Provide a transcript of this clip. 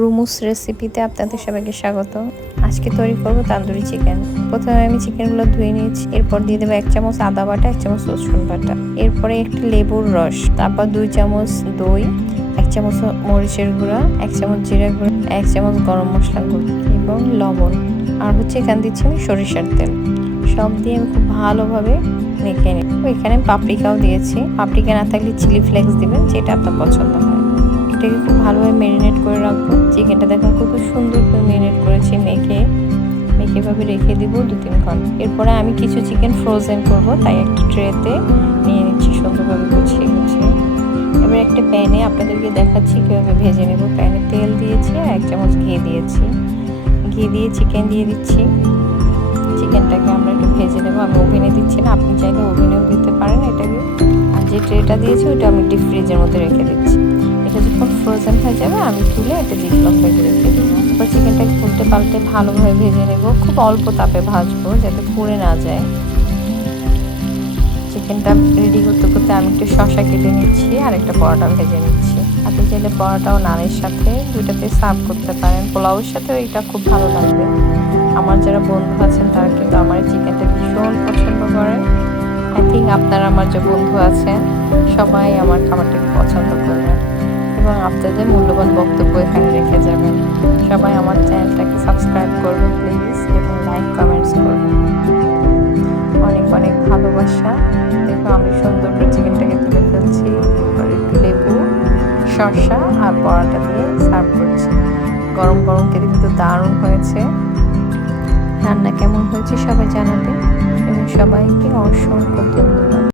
রুমুস রেসিপিতে আপনাদের সবাইকে স্বাগত। আজকে তৈরি করব তান্দুরি চিকেন। প্রথমে আমি চিকেনগুলো ধুয়ে নিয়েছি। এরপর দিয়ে দেবো এক চামচ আদা বাটা, এক চামচ রসুন বাটা। এরপরে একটি লেবুর রস, তারপর দুই চামচ দই, এক চামচ মরিচের গুঁড়া, এক চামচ জিরা গুঁড়া, এক চামচ গরম মশলা গুঁড়ো এবং লবণ। আর হচ্ছে এখান দিচ্ছি আমি সরিষার তেল। সব দিয়ে আমি খুব ভালোভাবে মেখে নিই এখানে আমি পাপরিকাও দিয়েছি। পাপরিকা না থাকলে চিলি ফ্লেক্স দিবেন, যেটা আপনার পছন্দ হয়। এটাকে খুব ভালোভাবে মেরিনেট করে রাখব। চিকেনটা দেখুন খুব সুন্দর করে মেরিনেট করেছি মেখে। মেখে ভাবে রেখে দিব দু তিন ঘণ্টা। এরপরে আমি কিছু চিকেন ফ্রোজেন করব, তাই একটা ট্রেতে নিয়ে নিচ্ছি সুন্দরভাবে গুছিয়ে গুছিয়ে। এবার একটা প্যানে আপনাদেরকে দেখাচ্ছি কীভাবে ভেজে নেব। প্যানে তেল দিয়েছি আর এক চামচ ঘি দিয়েছি। ঘি দিয়ে চিকেন দিয়ে দিচ্ছি। চিকেনটাকে আমরা একটু ভেজে নেব। আমি ওভেনে দিচ্ছি না, আপনি চাইলে ওভেনেও দিতে পারেন এটাকে। আর যে ট্রেটা দিয়েছি ওটা আমি ডিপ ফ্রিজের মধ্যে রেখে দিচ্ছি। যখন ফ্রোজেন হয়ে যাবে, আমি তুলে এটা জিপলক ব্যাগে রেখে দেবো। তারপর চিকেনটাকে উল্টে পাল্টে ভালোভাবে ভেজে নেব। খুব অল্প তাপে ভাজবো যাতে পুড়ে না যায়। চিকেনটা রেডি করতে করতে আমি একটু শশা কেটে নিচ্ছি আর একটা পরোটা ভেজে নিচ্ছি। আপনি চাইলে পরোটাও নানের সাথে দুইটাতে সার্ভ করতে পারেন। পোলাওয়ের সাথেও এটা খুব ভালো লাগবে। আমার যারা বন্ধু আছেন, তারা কিন্তু আমার চিকেনটা ভীষণ পছন্দ করে। আই থিঙ্ক আপনারা আমার যে বন্ধু আছেন, সবাই আমার খাবারটাকে পছন্দ করবেন এবং আপনাদের মূল্যবান বক্তব্য এখানে রেখে যাবেন। সবাই আমার চ্যানেলটাকে সাবস্ক্রাইব করবেন, প্লিজ, এবং লাইক, কমেন্টস করবেন। অনেক অনেক ভালোবাসা। দেখো, আমি সুন্দর করে চিকেনটাকে তুলে ফেলছি। এরপর একটু লেবু, শসা আর পরোটা দিয়ে সার্ভ করছি। গরম গরম খেতে কিন্তু দারুণ হয়েছে। রান্না কেমন হয়েছে সবাই জানাবে। এবং সবাইকে অসংখ্য ধন্যবাদ।